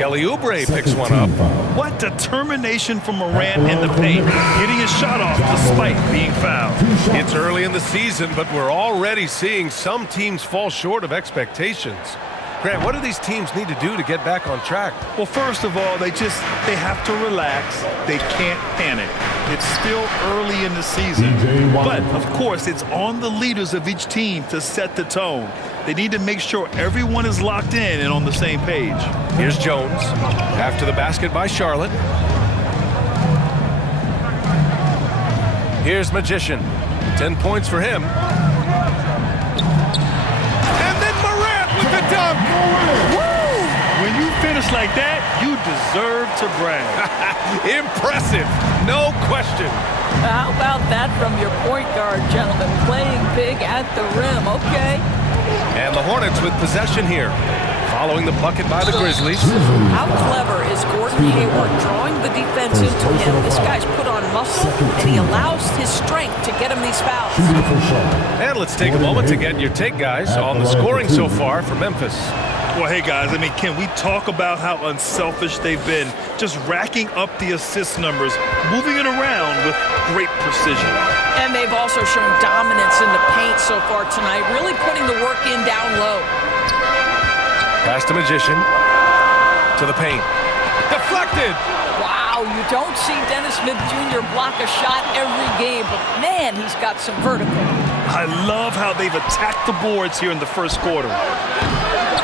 Kelly Oubre picks one up. What determination from Morant in the paint, getting his shot off despite being fouled. It's early in the season, but we're already seeing some teams fall short of expectations. Grant, what do these teams need to do to get back on track? Well, first of all, they have to relax. They can't panic. It's still early in the season. But, of course, it's on the leaders of each team to set the tone. They need to make sure everyone is locked in and on the same page. Here's Jones. After the basket by Charlotte. Here's Magician. 10 points for him. And then Morant with the dunk. Woo! When you finish like that, you deserve to brag. Impressive. No question. How about that from your point guard, gentlemen? Playing big at the rim, okay? And the Hornets with possession here. Following the bucket by the Grizzlies. How clever is Gordon Hayward drawing the defense into him? This guy's put on muscle, and he allows his strength to get him these fouls. And let's take a moment to get your take, guys, on the scoring so far for Memphis. Well, hey, guys, I mean, can we talk about how unselfish they've been? Just racking up the assist numbers, moving it around with great precision. And they've also shown dominance in the paint so far tonight, really putting the work in down low. Pass to Magician. To the paint. Deflected! Wow, you don't see Dennis Smith Jr. block a shot every game, but man, he's got some vertical. I love how they've attacked the boards here in the first quarter.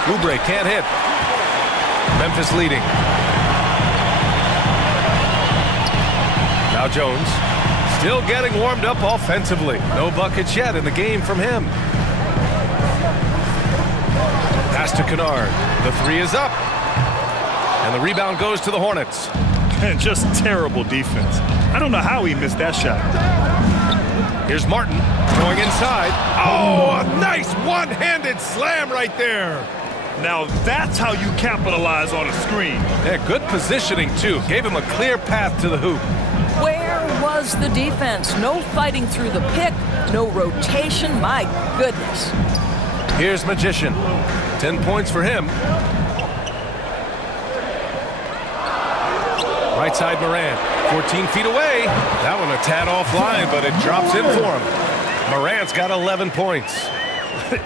Oubre can't hit. Memphis leading. Now Jones. Still getting warmed up offensively. No buckets yet in the game from him. Pass to Kennard. The three is up. And the rebound goes to the Hornets. And just terrible defense. I don't know how he missed that shot. Here's Martin going inside. Oh, a nice one-handed slam right there. Now that's how you capitalize on a screen. Yeah, good positioning, too. Gave him a clear path to the hoop. Where was the defense? No fighting through the pick, no rotation. My goodness. Here's Magician. 10 points for him. Right side Morant. 14 feet away. That one a tad offline, but it drops in for him. Morant's got 11 points.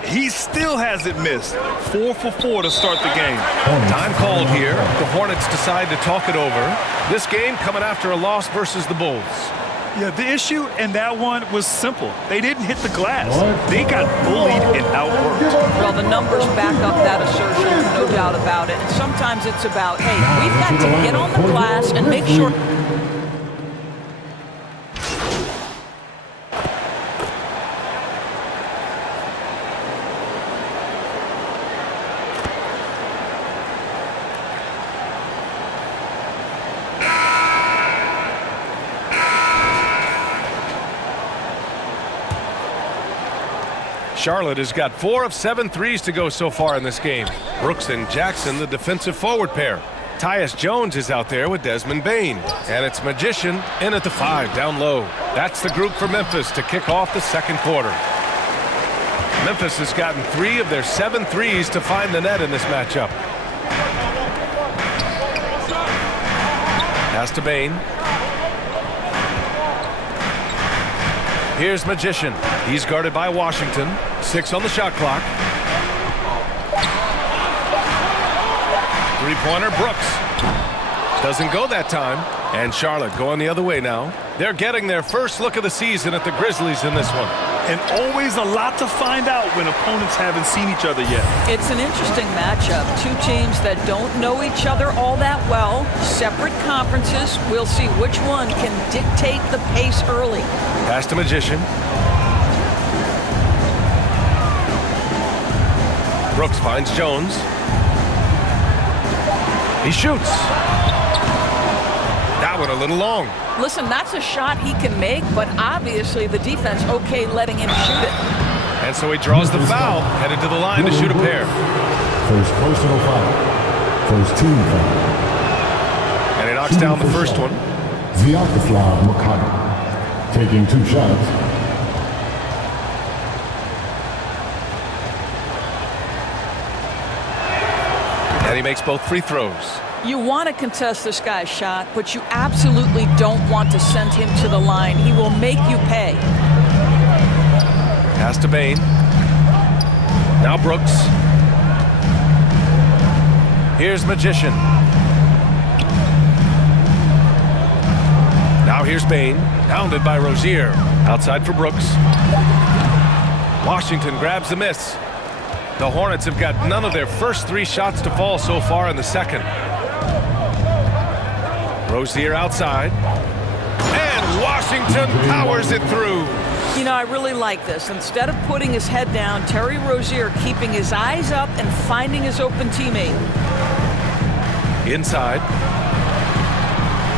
He still hasn't missed. 4 for 4 to start the game. Time called here. The Hornets decide to talk it over. This game coming after a loss versus the Bulls. Yeah, the issue in that one was simple. They didn't hit the glass. They got bullied and outworked. Well, the numbers back up that assertion, no doubt about it. And sometimes it's about, hey, we've got to get on the glass and make sure. Charlotte has got 4 of 7 threes to go so far in this game. Brooks and Jackson, the defensive forward pair. Tyus Jones is out there with Desmond Bane. And it's Magician in at the 5 down low. That's the group for Memphis to kick off the second quarter. Memphis has gotten 3 of their 7 threes to find the net in this matchup. Pass to Bane. Here's Magician. He's guarded by Washington. 6 on the shot clock. Three-pointer, Brooks. Doesn't go that time. And Charlotte going the other way now. They're getting their first look of the season at the Grizzlies in this one. And always a lot to find out when opponents haven't seen each other yet. It's an interesting matchup. Two teams that don't know each other all that well. Separate conferences. We'll see which one can dictate the pace early. Pass to Magician. Brooks finds Jones. He shoots. That one a little long. Listen, that's a shot he can make, but obviously the defense okay letting him shoot it. And so he draws the foul, headed to the line to shoot a pair. First personal foul. First team foul. And he knocks down the first one. Vyacheslav Mokhaty taking 2 shots. And he makes both free throws. You want to contest this guy's shot, but you absolutely don't want to send him to the line. He will make you pay. Pass to Bane. Now Brooks. Here's Magician. Now here's Bane. Pounded by Rozier. Outside for Brooks. Washington grabs the miss. The Hornets have got none of their first 3 shots to fall so far in the second. Rozier outside. And Washington powers it through. You know, I really like this. Instead of putting his head down, Terry Rozier keeping his eyes up and finding his open teammate. Inside.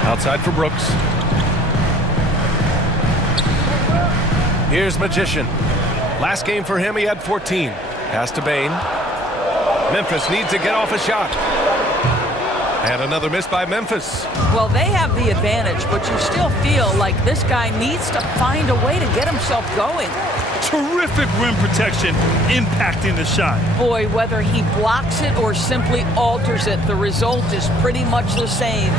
Outside for Brooks. Here's Magician. Last game for him, he had 14. Pass to Bane. Memphis needs to get off a shot. And another miss by Memphis. Well, they have the advantage, but you still feel like this guy needs to find a way to get himself going. Terrific rim protection impacting the shot. Boy, whether he blocks it or simply alters it, the result is pretty much the same.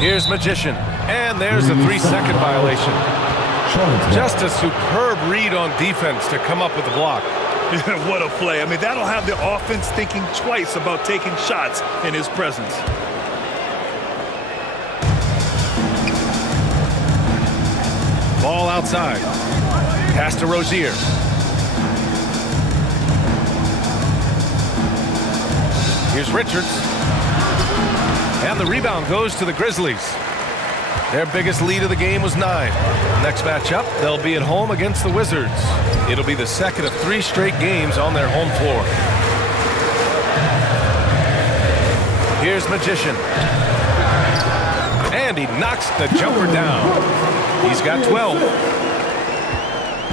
Here's Magician. And there's a 3-second violation. Just a superb read on defense to come up with the block. What a play. I mean, that'll have the offense thinking twice about taking shots in his presence. Ball outside. Pass to Rozier. Here's Richards. And the rebound goes to the Grizzlies. Their biggest lead of the game was 9. Next matchup, they'll be at home against the Wizards. It'll be the second of 3 straight games on their home floor. Here's Magician. And he knocks the jumper down. He's got 12.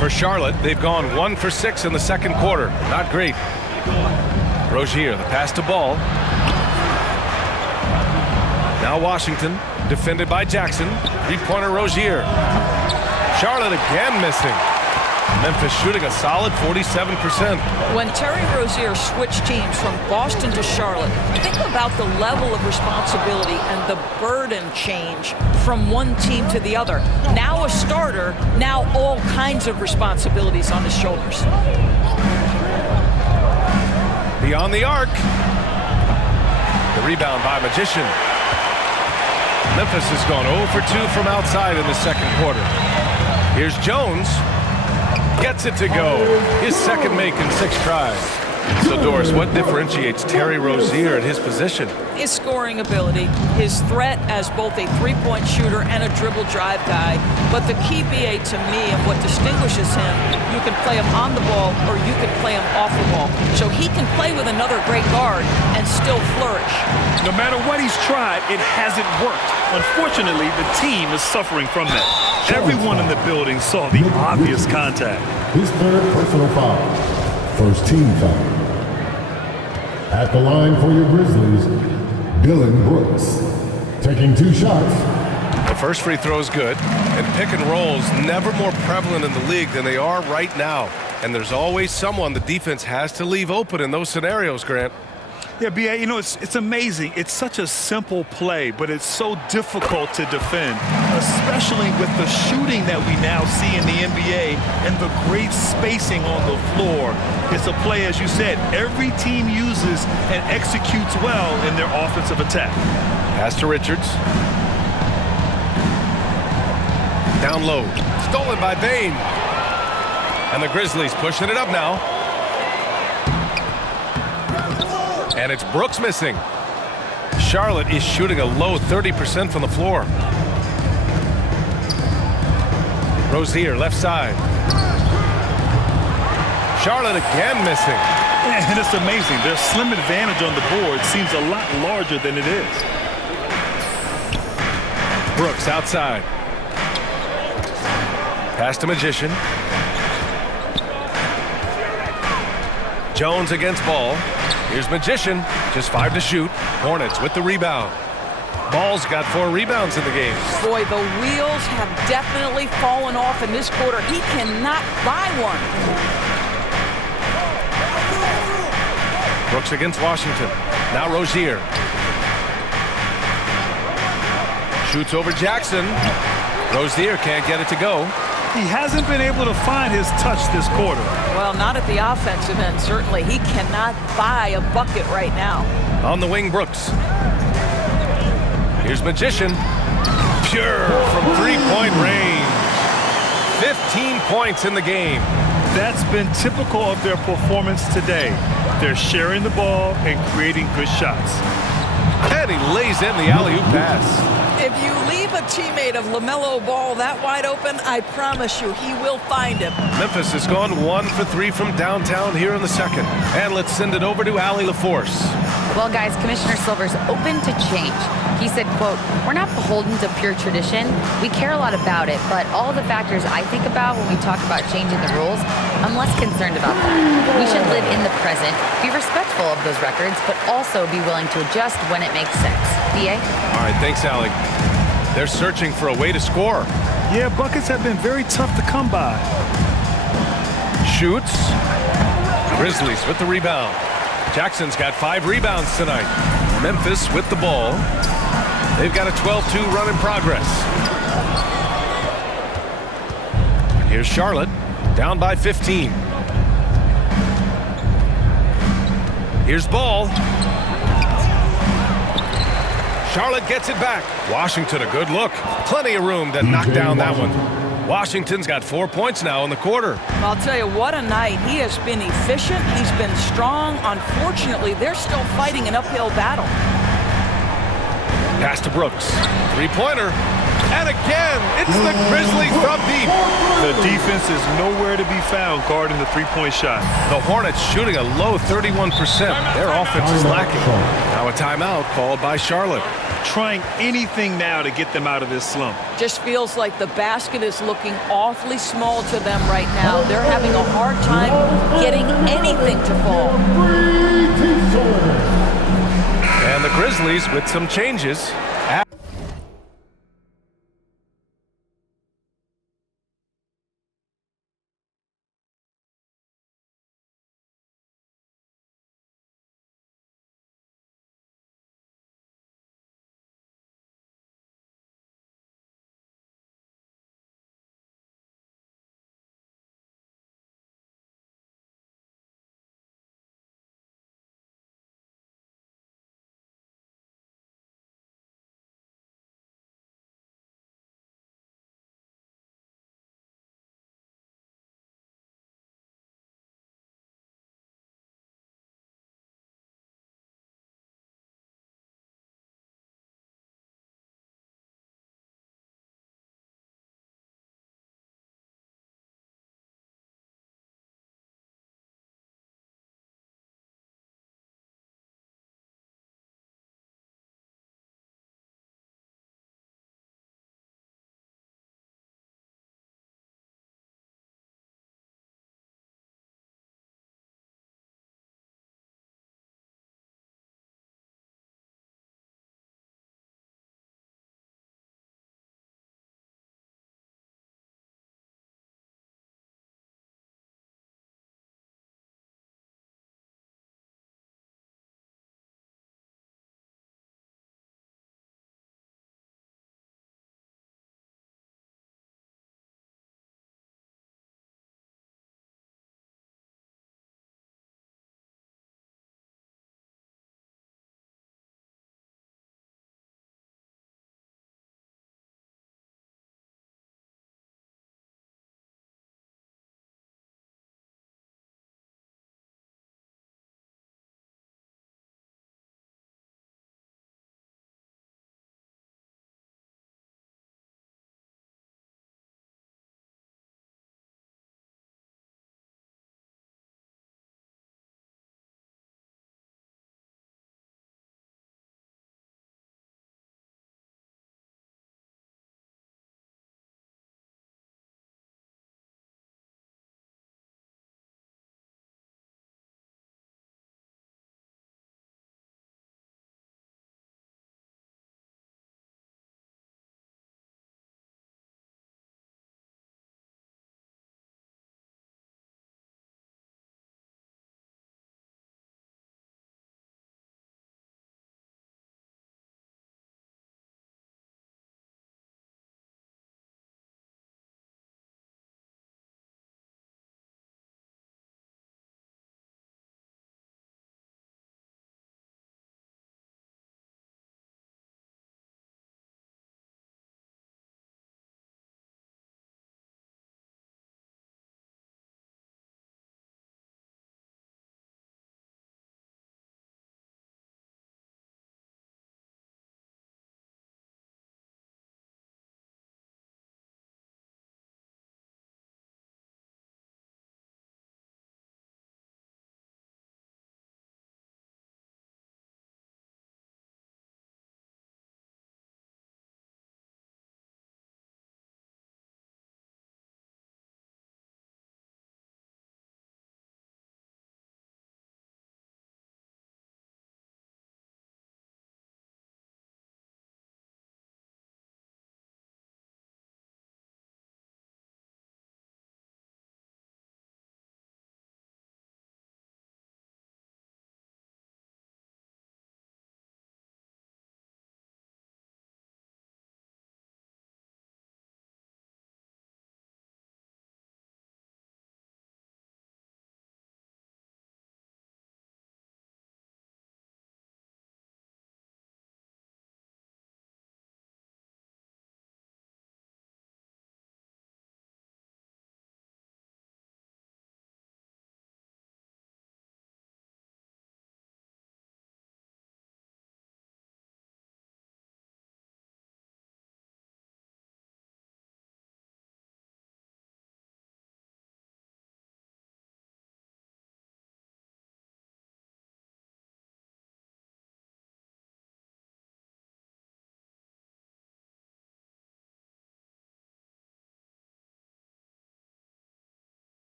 For Charlotte, they've gone 1 for 6 in the second quarter. Not great. Rozier, the pass to Ball. Now Washington, defended by Jackson. 3-pointer Rozier. Charlotte again missing. Memphis shooting a solid 47%. When Terry Rozier switched teams from Boston to Charlotte, think about the level of responsibility and the burden change from one team to the other. Now a starter, now all kinds of responsibilities on his shoulders. Beyond the arc. The rebound by Magician. Memphis has gone 0 for 2 from outside in the second quarter. Here's Jones. Gets it to go. His second make in 6 tries. So, Doris, what differentiates Terry Rozier at his position? His scoring ability, his threat as both a three-point shooter and a dribble drive guy. But the key, BA, to me, and what distinguishes him, you can play him on the ball or you can play him off the ball. So he can play with another great guard and still flourish. No matter what he's tried, it hasn't worked. Unfortunately, the team is suffering from that. Everyone in the building saw the obvious contact. His third personal foul. First team foul. At the line for your Grizzlies, Dillon Brooks. Taking 2 shots. The first free throw is good, and pick and rolls never more prevalent in the league than they are right now. And there's always someone the defense has to leave open in those scenarios, Grant. Yeah, B.A., you know, it's amazing. It's such a simple play, but it's so difficult to defend, especially with the shooting that we now see in the NBA and the great spacing on the floor. It's a play, as you said, every team uses and executes well in their offensive attack. Pass to Richards. Down low. Stolen by Bane. And the Grizzlies pushing it up now. And it's Brooks missing. Charlotte is shooting a low 30% from the floor. Rozier, left side. Charlotte again missing. And it's amazing. Their slim advantage on the board seems a lot larger than it is. Brooks outside. Pass to Magician. Jones against Ball. Here's Magician. Just 5 to shoot. Hornets with the rebound. Ball's got 4 rebounds in the game. Boy, the wheels have definitely fallen off in this quarter. He cannot buy one. Brooks against Washington. Now Rozier. Shoots over Jackson. Rozier can't get it to go. He hasn't been able to find his touch this quarter. Well, not at the offensive end, certainly. He cannot buy a bucket right now. On the wing, Brooks. Here's Magician. Pure from three-point range. 15 points in the game. That's been typical of their performance today. They're sharing the ball and creating good shots. And he lays in the alley-oop pass. If you leave a teammate of LaMelo Ball that wide open, I promise you he will find him. Memphis has gone 1 for 3 from downtown here in the second. And let's send it over to Allie LaForce. Well, guys, Commissioner Silver's open to change. He said, quote, "We're not beholden to pure tradition. We care a lot about it, but all the factors I think about when we talk about changing the rules, I'm less concerned about that. We should live in the present, be respectful of those records, but also be willing to adjust when it makes sense." BA? All right, thanks, Allie. They're searching for a way to score. Yeah, buckets have been very tough to come by. Shoots. Grizzlies with the rebound. Jackson's got 5 rebounds tonight. Memphis with the ball. They've got a 12-2 run in progress. Here's Charlotte, down by 15. Here's Ball. Charlotte gets it back. Washington, a good look. Plenty of room to knock down that one. Washington's got 4 points now in the quarter. I'll tell you, what a night. He has been efficient. He's been strong. Unfortunately, they're still fighting an uphill battle. Pass to Brooks. Three-pointer. And again, it's the Grizzlies from deep. The defense is nowhere to be found guarding the three-point shot. The Hornets shooting a low 31%. Their offense is lacking. Now a timeout called by Charlotte. Trying anything now to get them out of this slump. Just feels like the basket is looking awfully small to them right now. They're having a hard time getting anything to fall. And the Grizzlies with some changes.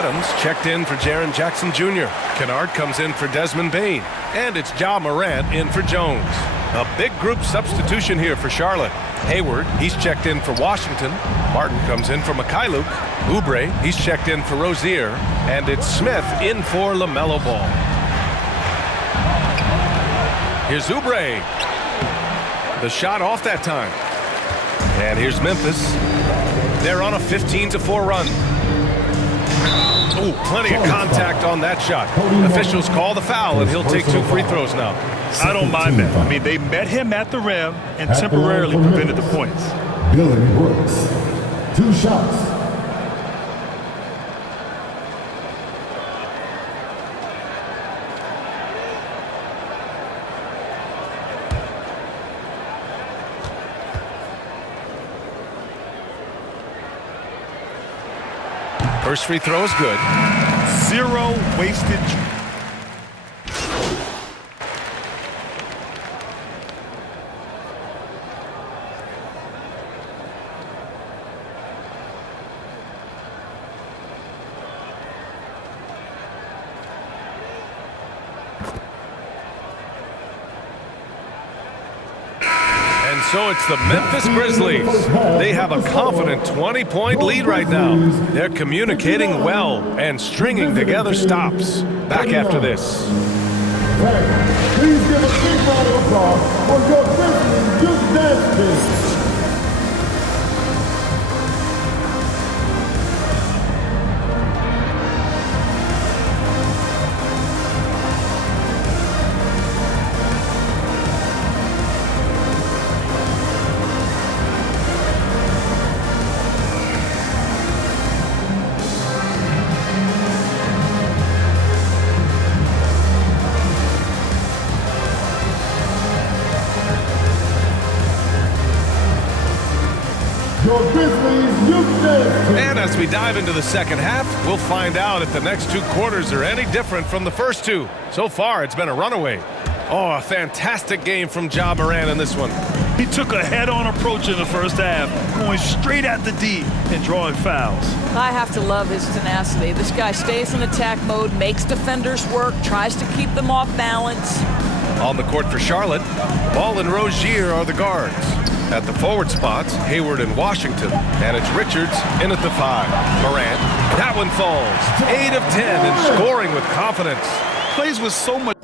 Adams checked in for Jaren Jackson Jr. Kennard comes in for Desmond Bain. And it's Ja Morant in for Jones. A big group substitution here for Charlotte. Hayward, he's checked in for Washington. Martin comes in for Mikhailuk. Oubre, he's checked in for Rozier. And it's Smith in for LaMelo Ball. Here's Oubre. The shot off that time. And here's Memphis. They're on a 15-4 run. Oh, plenty of contact on that shot. Officials call the foul, and he'll take 2 free throws now. I don't mind that. I mean, they met him at the rim and temporarily prevented the points. Dylan Brooks. 2 shots. First free throw is good. 0 wasted. And so it's the Memphis Grizzlies. They have a confident 20-point lead right now. They're communicating well and stringing together stops. Back after this. Please give a big round of applause for your Grizzlies Youth Dance Team. And as we dive into the second half, we'll find out if the next 2 quarters are any different from the first 2. So far, it's been a runaway. Oh, a fantastic game from Ja Morant in this one. He took a head-on approach in the first half, going straight at the D and drawing fouls. I have to love his tenacity. This guy stays in attack mode, makes defenders work, tries to keep them off balance. On the court for Charlotte, Ball and Rozier are the guards. At the forward spots, Hayward and Washington. And it's Richards in at the 5. Morant, that one falls. 8 of 10 and scoring with confidence. Plays with so much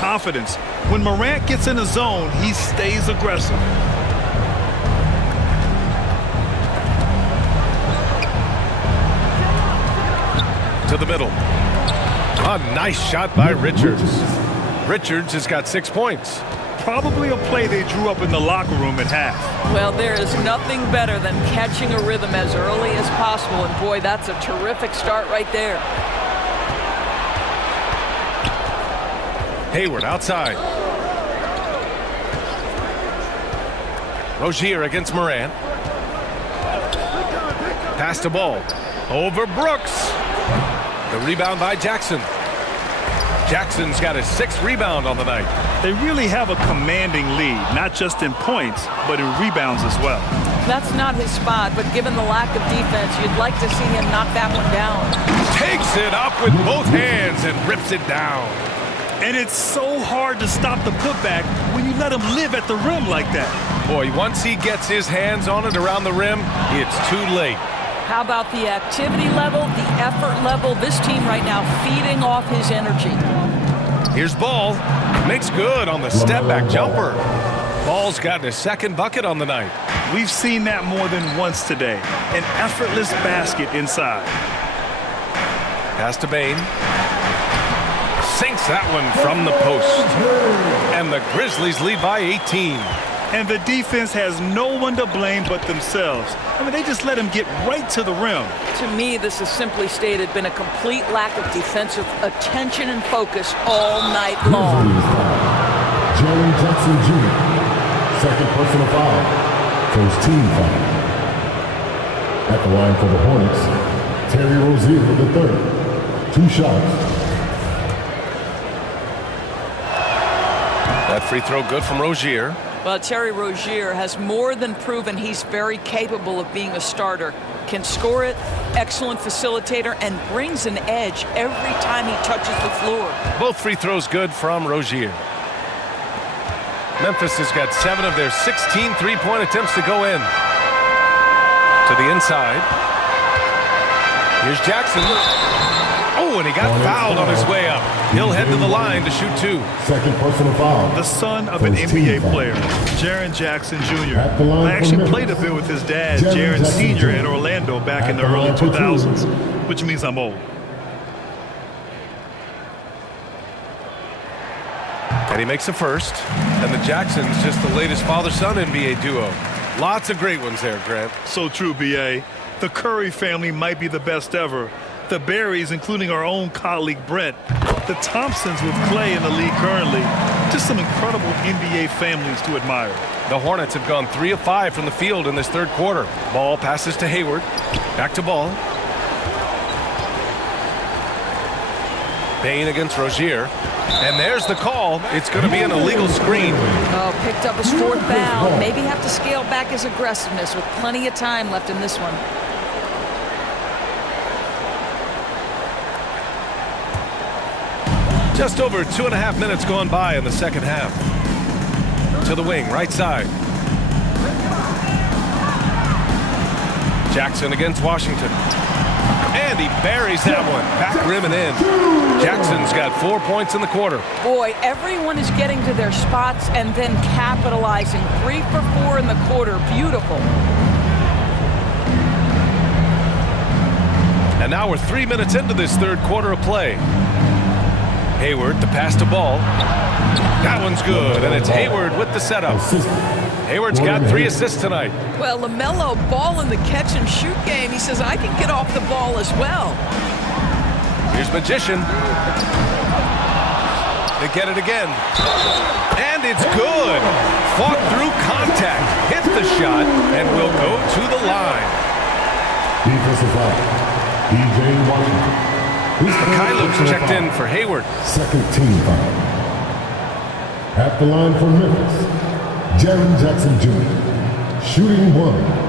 confidence. When Morant gets in the zone, he stays aggressive. To the middle. A nice shot by Richards. Richards has got 6 points. Probably a play they drew up in the locker room at half. Well, there is nothing better than catching a rhythm as early as possible, and boy, that's a terrific start right there. Hayward outside. Rozier against Morant. Pass the ball. Over Brooks. The rebound by Jackson. Jackson's got his 6th rebound on the night. They really have a commanding lead, not just in points, but in rebounds as well. That's not his spot, but given the lack of defense, you'd like to see him knock that one down. Takes it up with both hands and rips it down. And it's so hard to stop the putback when you let him live at the rim like that. Boy, once he gets his hands on it around the rim, it's too late. How about the activity level, the effort level? This team right now feeding off his energy. Here's Ball. Makes good on the step-back jumper. Ball's gotten his 2nd bucket on the night. We've seen that more than once today. An effortless basket inside. Pass to Bane. Sinks that one from the post. And the Grizzlies lead by 18. And the defense has no one to blame but themselves. I mean, they just let him get right to the rim. To me, this is simply stated been a complete lack of defensive attention and focus all night long. Jaren Jackson Jr. 2nd personal foul. 1st team foul. At the line for the Hornets, Terry Rozier III. 2 shots. That free throw good from Rozier. Well, Terry Rozier has more than proven he's very capable of being a starter. Can score it, excellent facilitator, and brings an edge every time he touches the floor. Both free throws good from Rozier. Memphis has got 7 of their 16 three-point attempts to go in. To the inside. Here's Jackson. Oh, and he got fouled on his way up. He'll head to the line to shoot 2. 2nd personal foul. The son of an NBA player, Jaren Jackson Jr. I actually played a bit with his dad, Jaren Sr. in Orlando back in the early 2000s, which means I'm old. And he makes a first. And the Jacksons just the latest father-son NBA duo. Lots of great ones there, Grant. So true, B.A. The Curry family might be the best ever. The Berries, including our own colleague Brent. The Thompsons with Clay in the league currently. Just some incredible NBA families to admire. The Hornets have gone 3 of 5 from the field in this 3rd quarter. Ball passes to Hayward. Back to Ball. Bane against Rozier. And there's the call. It's going to be an illegal screen. Oh, picked up his 4th foul. Maybe have to scale back his aggressiveness with plenty of time left in this one. Just over 2.5 minutes gone by in the 2nd half. To the wing, right side. Jackson against Washington. And he buries that one. Back rim and in. Jackson's got 4 points in the quarter. Boy, everyone is getting to their spots and then capitalizing. 3 for 4 in the quarter. Beautiful. And now we're 3 minutes into this 3rd quarter of play. Hayward, the pass to Ball. That one's good, and it's Hayward with the setup. Hayward's got 3 assists tonight. Well, LaMelo Ball in the catch-and-shoot game. He says, I can get off the ball as well. Here's Magician. They get it again. And it's good. Fought through contact. Hit the shot, and will go to the line. Defensive foul. DJ Washington. Kylo's checked in for Hayward. 2nd team foul. At the line for Memphis, Jaren Jackson Jr. Shooting 1.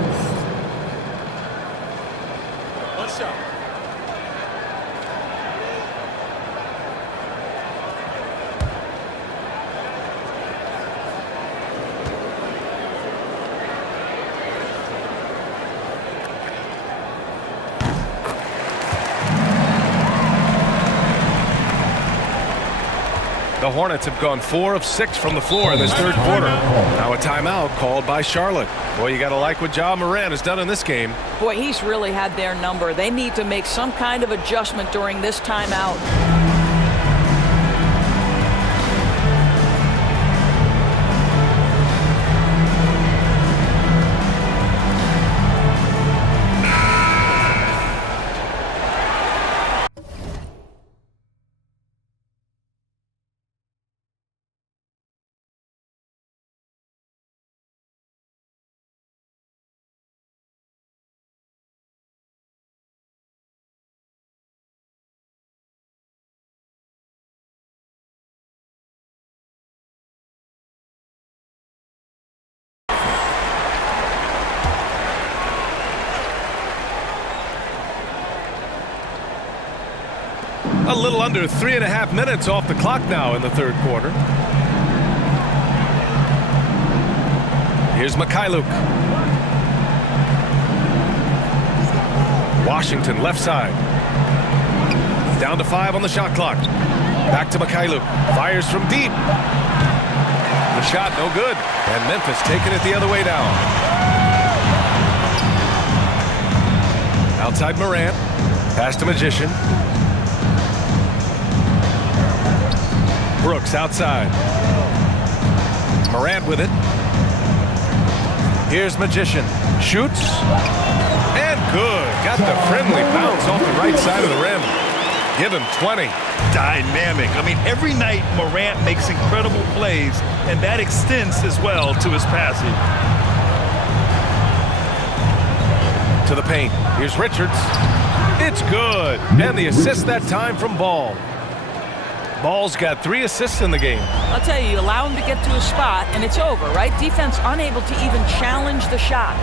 The The Hornets have gone 4 of 6 from the floor in this third quarter. Now a timeout called by Charlotte. Boy, you got to like what Ja Morant has done in this game. Boy, he's really had their number. They need to make some kind of adjustment during this timeout. A little under 3.5 minutes off the clock now in the third quarter. Here's Mikhailuk. Washington left side. Down to 5 on the shot clock. Back to Mikhailuk. Fires from deep. The shot no good. And Memphis taking it the other way down. Outside Morant. Pass to Magician. Brooks outside. Morant with it. Here's Magician. Shoots. And good. Got the friendly bounce off the right side of the rim. Give him 20. Dynamic. I mean, every night Morant makes incredible plays, and that extends as well to his passing. To the paint. Here's Richards. It's good. And the assist that time from Ball. Ball's got 3 assists in the game. I'll tell you, you allow him to get to a spot, and it's over, right? Defense unable to even challenge the shot.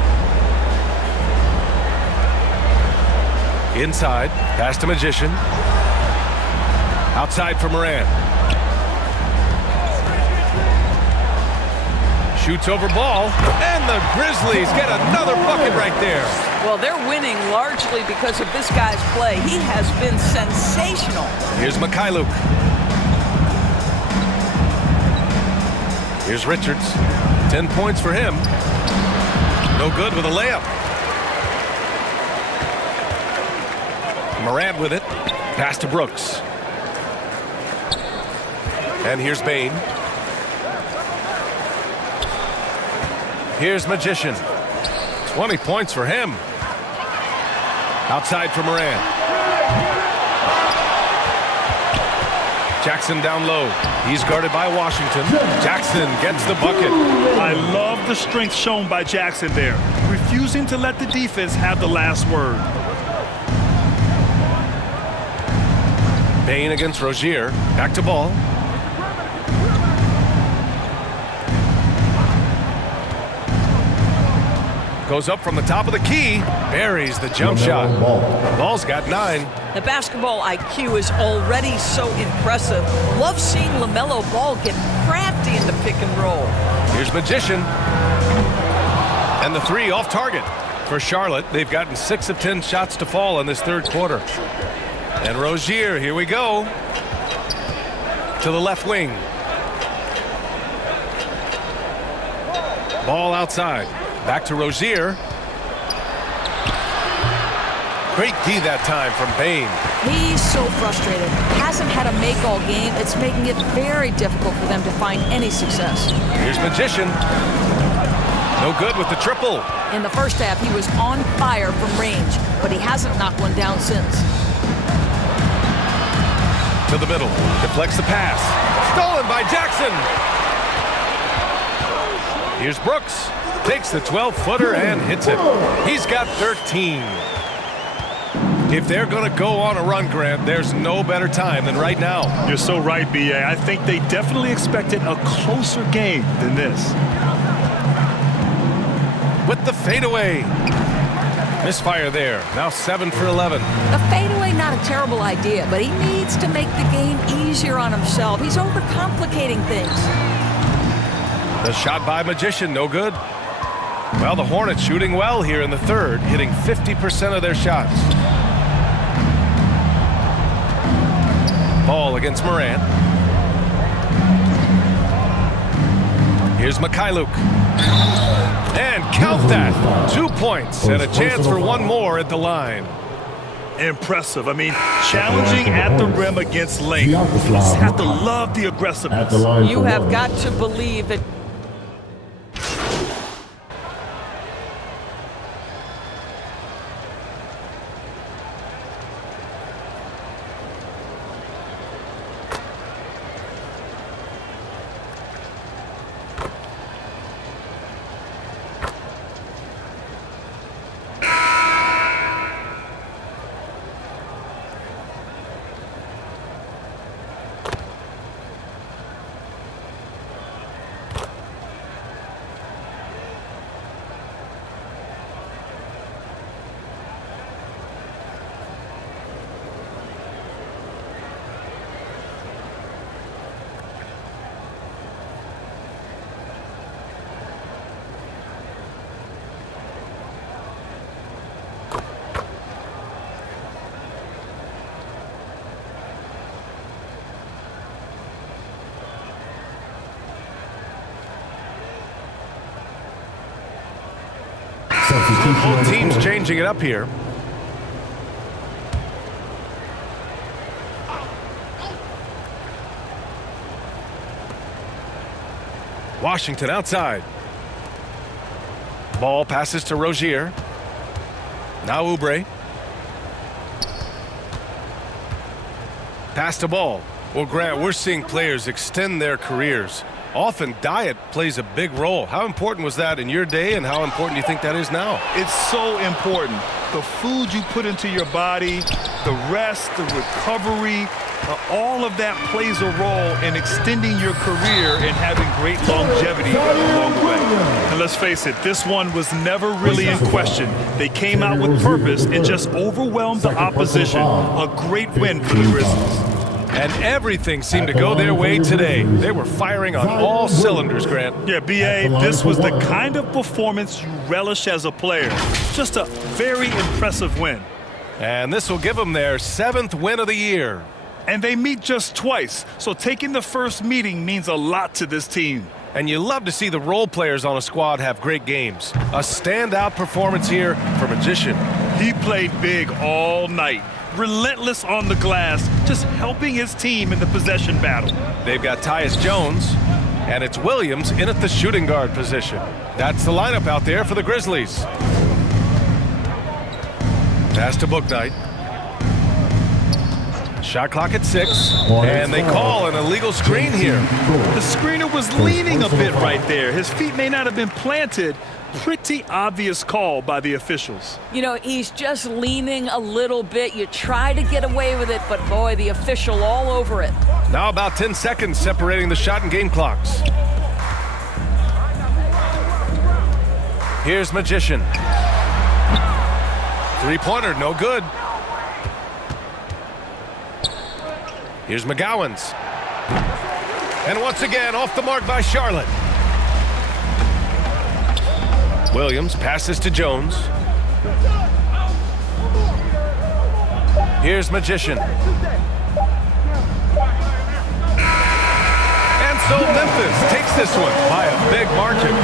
Inside. Pass to Magician. Outside for Morant. Shoots over Ball. And the Grizzlies get another bucket right there. Well, they're winning largely because of this guy's play. He has been sensational. Here's Mikhailuk. Here's Richards. 10 points for him. No good with a layup. Morant with it. Pass to Brooks. And here's Bane. Here's Magician. 20 points for him. Outside for Morant. Jackson down low. He's guarded by Washington. Jackson gets the bucket. I love the strength shown by Jackson there, refusing to let the defense have the last word. Bane against Rozier. Back to Ball. Goes up from the top of the key. Buries the jump shot. Ball's got 9. The basketball IQ is already so impressive. Love seeing LaMelo Ball get crafty in the pick and roll. Here's Magician. And the 3 off target. For Charlotte, they've gotten 6 of 10 shots to fall in this third quarter. And Rozier, here we go. To the left wing. Ball outside. Back to Rozier. Great D that time from Bane. He's so frustrated. Hasn't had a make all game. It's making it very difficult for them to find any success. Here's Magician. No good with the triple. In the first half, he was on fire from range, but he hasn't knocked one down since. To the middle. Deflects the pass. Stolen by Jackson. Here's Brooks. Takes the 12-footer and hits it. He's got 13. If they're going to go on a run, Grant, there's no better time than right now. You're so right, B.A. I think they definitely expected a closer game than this. With the fadeaway. Misfire there. Now 7 for 11. The fadeaway, not a terrible idea, but he needs to make the game easier on himself. He's overcomplicating things. The shot by Magician, no good. Well, the Hornets shooting well here in the third, hitting 50% of their shots. Ball against Morant. Here's Mikhailuk. And count that. 2 points and a chance for one more at the line. Impressive. I mean, challenging at the rim against length. You just have to love the aggressiveness. You have got to believe that. Both teams changing it up here. Washington outside. Ball passes to Rozier. Now Oubre. Pass to Ball. Well, Grant, we're seeing players extend their careers. Often diet plays a big role. How important was that in your day, and how important do you think that is now? It's so important. The food you put into your body, the rest, the recovery, all of that plays a role in extending your career and having great longevity along the way. And let's face it, this one was never really in question. They came out with purpose and just overwhelmed the opposition. A great win for the Grizzlies. And everything seemed to go their way today. They were firing on all cylinders, Grant. Yeah, B.A., this was the kind of performance you relish as a player. Just a very impressive win. And this will give them their 7th win of the year. And they meet just twice, so taking the first meeting means a lot to this team. And you love to see the role players on a squad have great games. A standout performance here for Magician. He played big all night. Relentless on the glass, just helping his team in the possession battle. They've got Tyus Jones, and it's Williams in at the shooting guard position. That's the lineup out there for the Grizzlies. Pass to Bouknight. Shot clock at 6, and they call an illegal screen here. The screener was leaning a bit right there. His feet may not have been planted. Pretty obvious call by the officials. You know, he's just leaning a little bit. You try to get away with it, but boy, the official all over it. Now about 10 seconds separating the shot and game clocks. Here's Magician. Three-pointer, no good. Here's McGowens. And once again, off the mark by Charlotte. Williams passes to Jones. Here's Magician. And so Memphis takes this one by a big margin.